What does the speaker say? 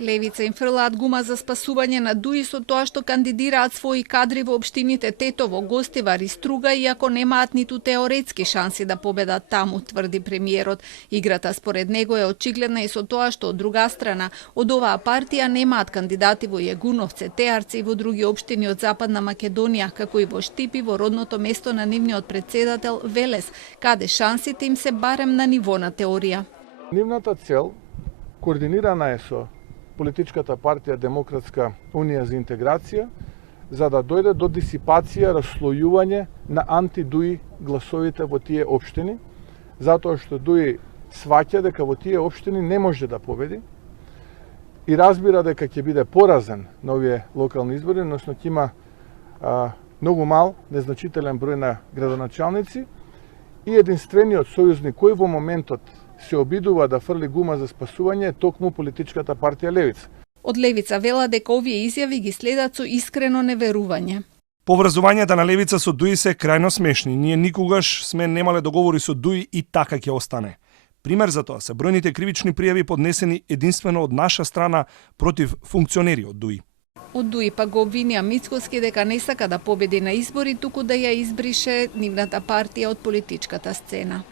Левица им фрлаат гума за спасување на Дуи со тоа што кандидираат своји кадри во општините Тетово, Гостивар и Струга, иако немаат ниту теоретски шанси да победат таму, тврди премиерот. Играта според него е очигледна и со тоа што од друга страна од оваа партија немаат кандидати во Јегуновце, Теарци и во други општини од Западна Македонија, како и во Штипи, во родното место на нивниот председател Велес, каде шансите им се барем на ниво на теорија. Нивната цел координирана е со Политичката партија Демократска унија за интеграција, за да дојде до дисипација, расслојување на анти-Дуи гласовите во тие општини, затоа што Дуи сваќа дека во тие општини не може да победи и разбира дека ќе биде поразен на овие локални избори, односно ќе има многу мал, незначителен број на градоначалници и единствениот сојузник кој во моментот се обидува да фрли гума за спасување е токму Политичката партија Левица. Од Левица вела дека овие изјави ги следат со искрено неверување. Поврзувањата на Левица со Дуи се крајно смешни. Ние никогаш сме немале договори со Дуи и така ќе остане. Пример за тоа се бројните кривични пријави поднесени единствено од наша страна против функционери од Дуи. Од Дуи па го обвинија Мицкоски дека не сака да победи на избори, туку да ја избрише нивната партија од политичката сцена.